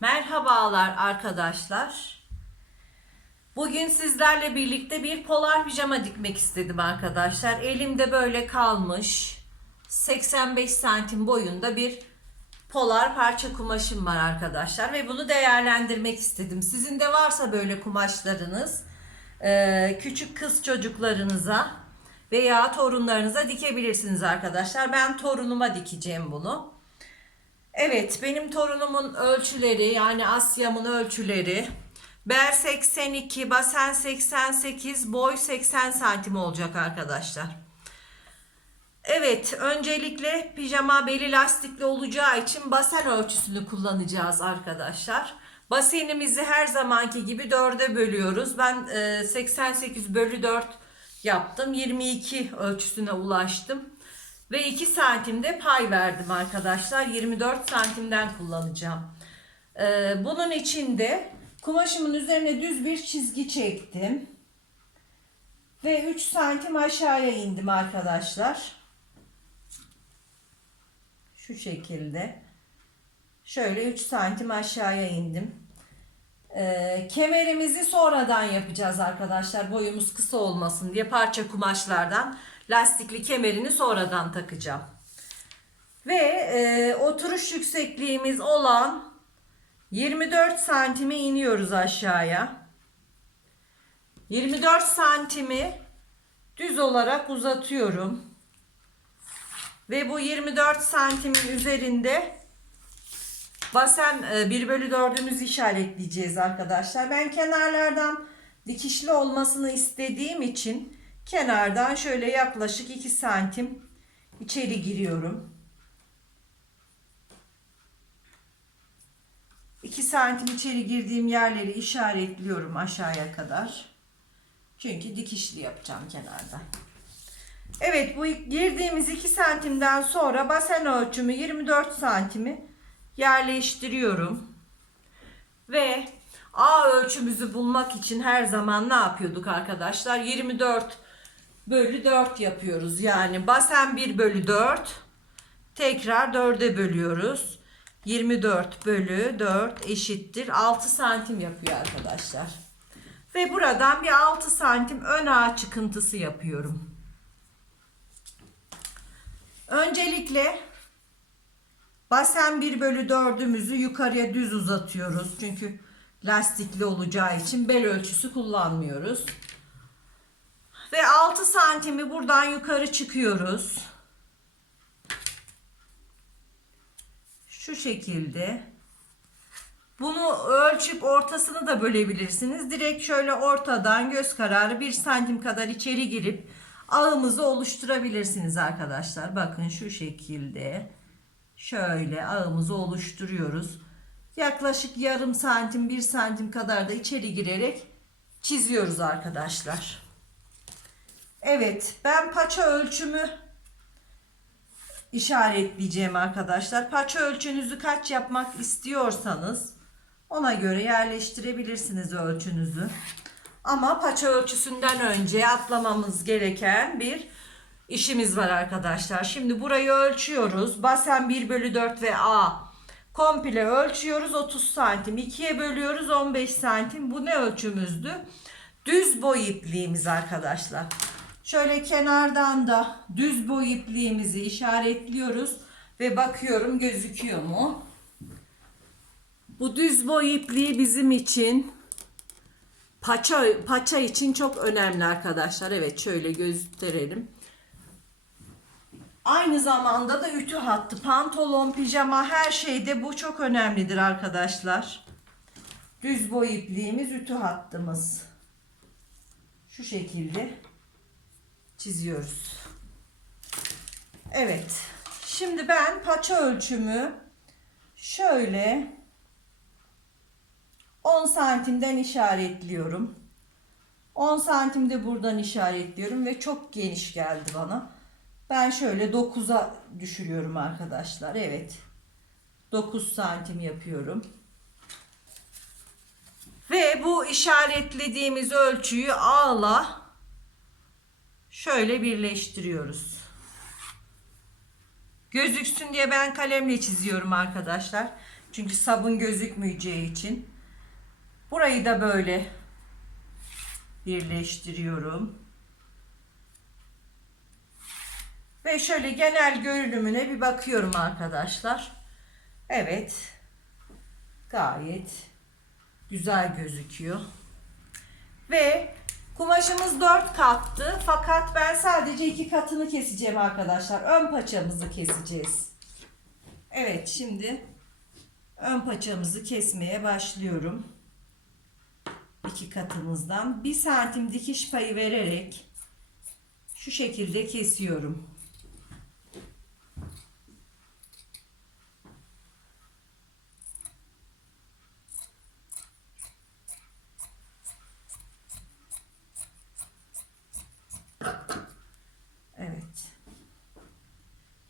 Merhabalar arkadaşlar. Bugün sizlerle birlikte bir polar pijama dikmek istedim arkadaşlar. Elimde böyle kalmış 85 santim boyunda bir polar parça kumaşım var arkadaşlar ve bunu değerlendirmek istedim. Sizin de varsa böyle kumaşlarınız e, küçük kız çocuklarınıza veya torunlarınıza dikebilirsiniz arkadaşlar. Ben torunuma dikeceğim bunu. Evet benim torunumun ölçüleri yani Asya'mın ölçüleri bel 82 basen 88 boy 80 santim olacak arkadaşlar. Evet öncelikle pijama beli lastikli olacağı için basen ölçüsünü kullanacağız arkadaşlar. Basenimizi her zamanki gibi dörde bölüyoruz. Ben e, 88 bölü 4 yaptım. 22 ölçüsüne ulaştım. Ve 2 santimde pay verdim arkadaşlar. 24 santimden kullanacağım. Ee, bunun için de kumaşımın üzerine düz bir çizgi çektim. Ve 3 santim aşağıya indim arkadaşlar. Şu şekilde. Şöyle 3 santim aşağıya indim. Ee, kemerimizi sonradan yapacağız arkadaşlar. Boyumuz kısa olmasın diye parça kumaşlardan lastikli kemerini sonradan takacağım. Ve e, oturuş yüksekliğimiz olan 24 santime iniyoruz aşağıya. 24 santimi düz olarak uzatıyorum. Ve bu 24 santimin üzerinde basen 1 bölü 4'ümüzü işaretleyeceğiz arkadaşlar. Ben kenarlardan dikişli olmasını istediğim için kenardan şöyle yaklaşık 2 santim içeri giriyorum. 2 santim içeri girdiğim yerleri işaretliyorum aşağıya kadar. Çünkü dikişli yapacağım kenarda. Evet bu girdiğimiz 2 santimden sonra basen ölçümü 24 santimi yerleştiriyorum. Ve A ölçümüzü bulmak için her zaman ne yapıyorduk arkadaşlar? 24 bölü 4 yapıyoruz. Yani basen 1 bölü 4 tekrar 4'e bölüyoruz. 24 bölü 4 eşittir 6 santim yapıyor arkadaşlar. Ve buradan bir 6 santim ön ağ çıkıntısı yapıyorum. Öncelikle basen 1 bölü 4'ümüzü yukarıya düz uzatıyoruz. Çünkü lastikli olacağı için bel ölçüsü kullanmıyoruz. Ve 6 santimi buradan yukarı çıkıyoruz. Şu şekilde. Bunu ölçüp ortasını da bölebilirsiniz. Direkt şöyle ortadan göz kararı 1 santim kadar içeri girip ağımızı oluşturabilirsiniz arkadaşlar. Bakın şu şekilde. Şöyle ağımızı oluşturuyoruz. Yaklaşık yarım santim 1 santim kadar da içeri girerek çiziyoruz arkadaşlar. Evet ben paça ölçümü işaretleyeceğim arkadaşlar. Paça ölçünüzü kaç yapmak istiyorsanız ona göre yerleştirebilirsiniz ölçünüzü. Ama paça ölçüsünden önce atlamamız gereken bir işimiz var arkadaşlar. Şimdi burayı ölçüyoruz. Basen 1 bölü 4 ve A komple ölçüyoruz 30 santim 2'ye bölüyoruz 15 santim bu ne ölçümüzdü düz boy ipliğimiz arkadaşlar şöyle kenardan da düz boy ipliğimizi işaretliyoruz ve bakıyorum gözüküyor mu bu düz boy ipliği bizim için paça paça için çok önemli arkadaşlar evet şöyle gösterelim Aynı zamanda da ütü hattı, pantolon, pijama her şeyde bu çok önemlidir arkadaşlar. Düz boy ipliğimiz ütü hattımız. Şu şekilde çiziyoruz. Evet. Şimdi ben paça ölçümü şöyle 10 santimden işaretliyorum. 10 santimde buradan işaretliyorum ve çok geniş geldi bana. Ben şöyle 9'a düşürüyorum arkadaşlar. Evet. 9 santim yapıyorum. Ve bu işaretlediğimiz ölçüyü ağla şöyle birleştiriyoruz. Gözüksün diye ben kalemle çiziyorum arkadaşlar. Çünkü sabun gözükmeyeceği için. Burayı da böyle birleştiriyorum. Ve şöyle genel görünümüne bir bakıyorum arkadaşlar. Evet. Gayet güzel gözüküyor. Ve kumaşımız 4 kattı. Fakat ben sadece 2 katını keseceğim arkadaşlar. Ön paçamızı keseceğiz. Evet şimdi ön paçamızı kesmeye başlıyorum. 2 katımızdan 1 santim dikiş payı vererek şu şekilde kesiyorum. Evet.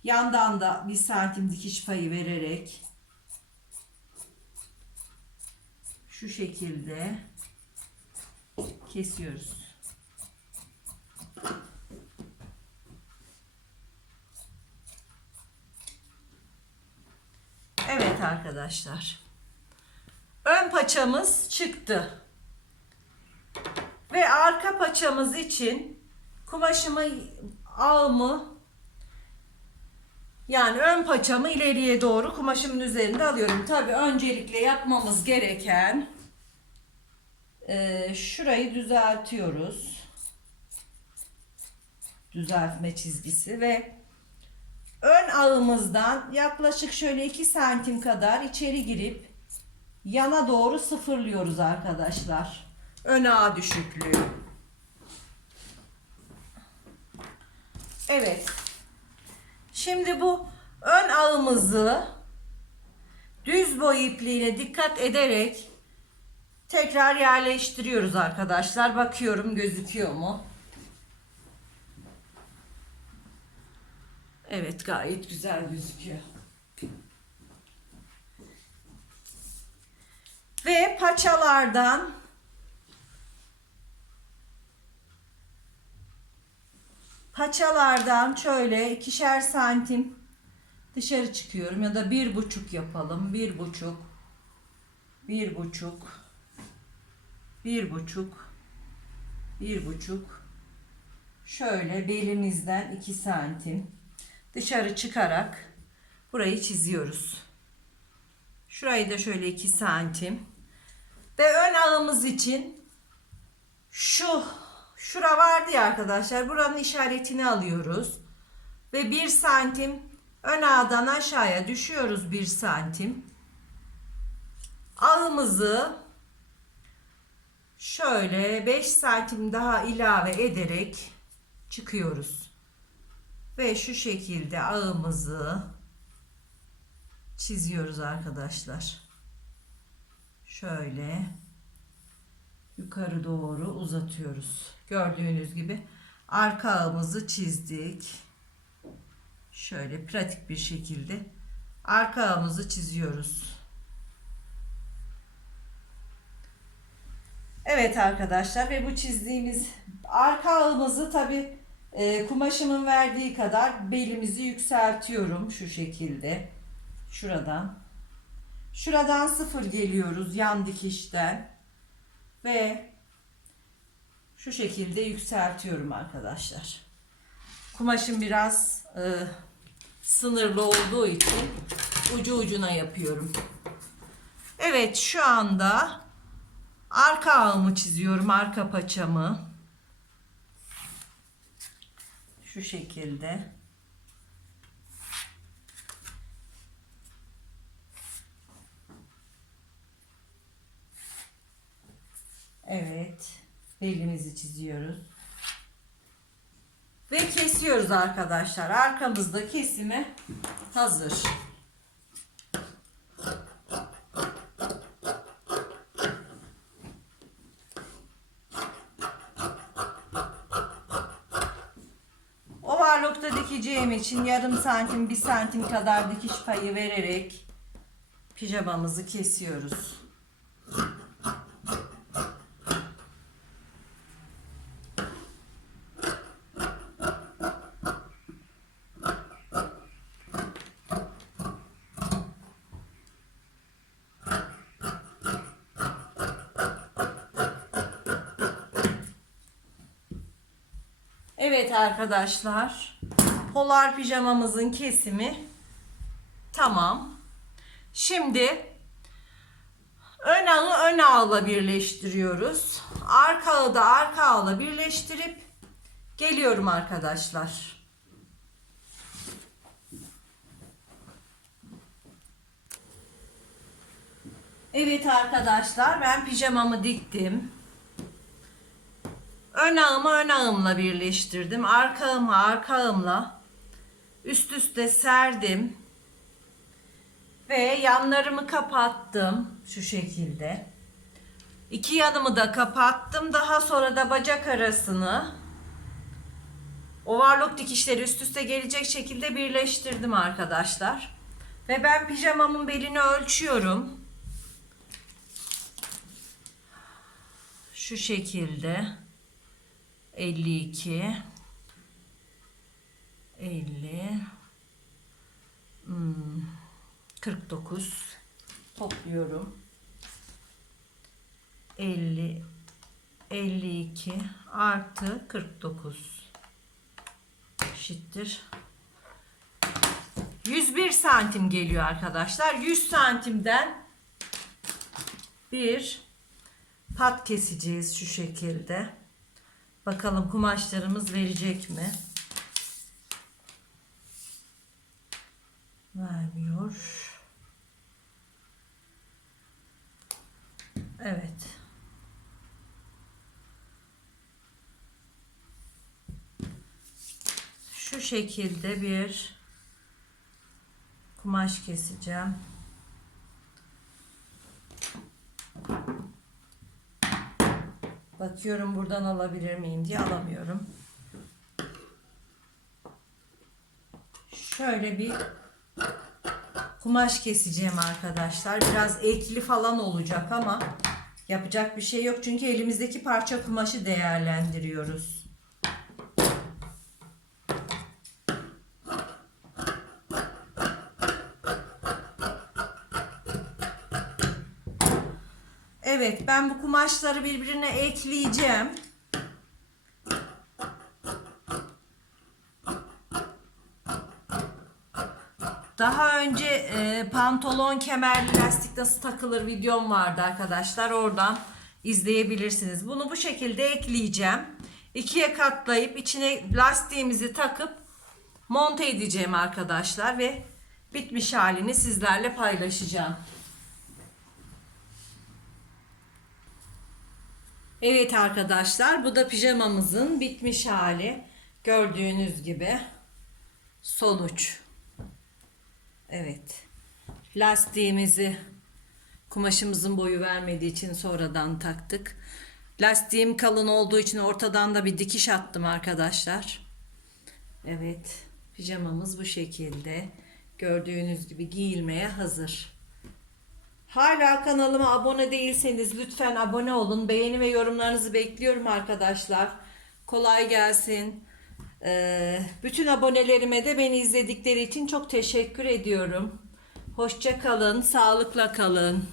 Yandan da bir santim dikiş payı vererek şu şekilde kesiyoruz. Evet arkadaşlar. Ön paçamız çıktı. Ve arka paçamız için kumaşımı ağımı yani ön paçamı ileriye doğru kumaşımın üzerinde alıyorum. Tabi öncelikle yapmamız gereken e, şurayı düzeltiyoruz. Düzeltme çizgisi ve ön ağımızdan yaklaşık şöyle 2 santim kadar içeri girip yana doğru sıfırlıyoruz arkadaşlar. Ön ağ düşüklüğü. Evet. Şimdi bu ön ağımızı düz boy ipliğine dikkat ederek tekrar yerleştiriyoruz arkadaşlar. Bakıyorum gözüküyor mu? Evet gayet güzel gözüküyor. Ve paçalardan paçalardan şöyle ikişer santim dışarı çıkıyorum ya da bir buçuk yapalım. Bir buçuk, bir buçuk, bir buçuk, bir buçuk. Şöyle belimizden iki santim dışarı çıkarak burayı çiziyoruz. Şurayı da şöyle iki santim. Ve ön ağımız için şu şura vardı ya arkadaşlar. Buranın işaretini alıyoruz. Ve bir santim ön ağdan aşağıya düşüyoruz bir santim. Ağımızı şöyle 5 santim daha ilave ederek çıkıyoruz. Ve şu şekilde ağımızı çiziyoruz arkadaşlar. Şöyle yukarı doğru uzatıyoruz. Gördüğünüz gibi arka ağımızı çizdik. Şöyle pratik bir şekilde arka ağımızı çiziyoruz. Evet arkadaşlar ve bu çizdiğimiz arka ağımızı tabi e, kumaşımın verdiği kadar belimizi yükseltiyorum şu şekilde. Şuradan. Şuradan sıfır geliyoruz yan dikişten. Ve şu şekilde yükseltiyorum arkadaşlar. Kumaşım biraz e, sınırlı olduğu için ucu ucuna yapıyorum. Evet şu anda arka ağımı çiziyorum. Arka paçamı. Şu şekilde. Evet. Belimizi çiziyoruz. Ve kesiyoruz arkadaşlar. Arkamızda kesime hazır. Overlock'ta dikeceğim için yarım santim, bir santim kadar dikiş payı vererek pijamamızı kesiyoruz. Evet arkadaşlar. Polar pijamamızın kesimi tamam. Şimdi ön ağı ön ağla birleştiriyoruz. Arka ağı da arka ağla birleştirip geliyorum arkadaşlar. Evet arkadaşlar ben pijamamı diktim. Ön ağımı ön ağımla birleştirdim. Arka ağımı arka ağımla üst üste serdim. Ve yanlarımı kapattım şu şekilde. İki yanımı da kapattım. Daha sonra da bacak arasını overlock dikişleri üst üste gelecek şekilde birleştirdim arkadaşlar. Ve ben pijamamın belini ölçüyorum. Şu şekilde 52 50 hmm, 49 topluyorum. 50 52 artı 49 eşittir. 101 santim geliyor arkadaşlar. 100 santimden bir pat keseceğiz şu şekilde bakalım kumaşlarımız verecek mi? Vermiyor. Evet. Şu şekilde bir kumaş keseceğim bakıyorum buradan alabilir miyim diye alamıyorum şöyle bir kumaş keseceğim arkadaşlar. Biraz ekli falan olacak ama yapacak bir şey yok. Çünkü elimizdeki parça kumaşı değerlendiriyoruz. Evet ben bu kumaşları birbirine ekleyeceğim. Daha önce e, pantolon kemerli lastik nasıl takılır videom vardı arkadaşlar. Oradan izleyebilirsiniz. Bunu bu şekilde ekleyeceğim. İkiye katlayıp içine lastiğimizi takıp monte edeceğim arkadaşlar ve bitmiş halini sizlerle paylaşacağım. Evet arkadaşlar bu da pijamamızın bitmiş hali. Gördüğünüz gibi sonuç. Evet. Lastiğimizi kumaşımızın boyu vermediği için sonradan taktık. Lastiğim kalın olduğu için ortadan da bir dikiş attım arkadaşlar. Evet. Pijamamız bu şekilde. Gördüğünüz gibi giyilmeye hazır. Hala kanalıma abone değilseniz lütfen abone olun. Beğeni ve yorumlarınızı bekliyorum arkadaşlar. Kolay gelsin. Ee, bütün abonelerime de beni izledikleri için çok teşekkür ediyorum. Hoşça kalın, sağlıkla kalın.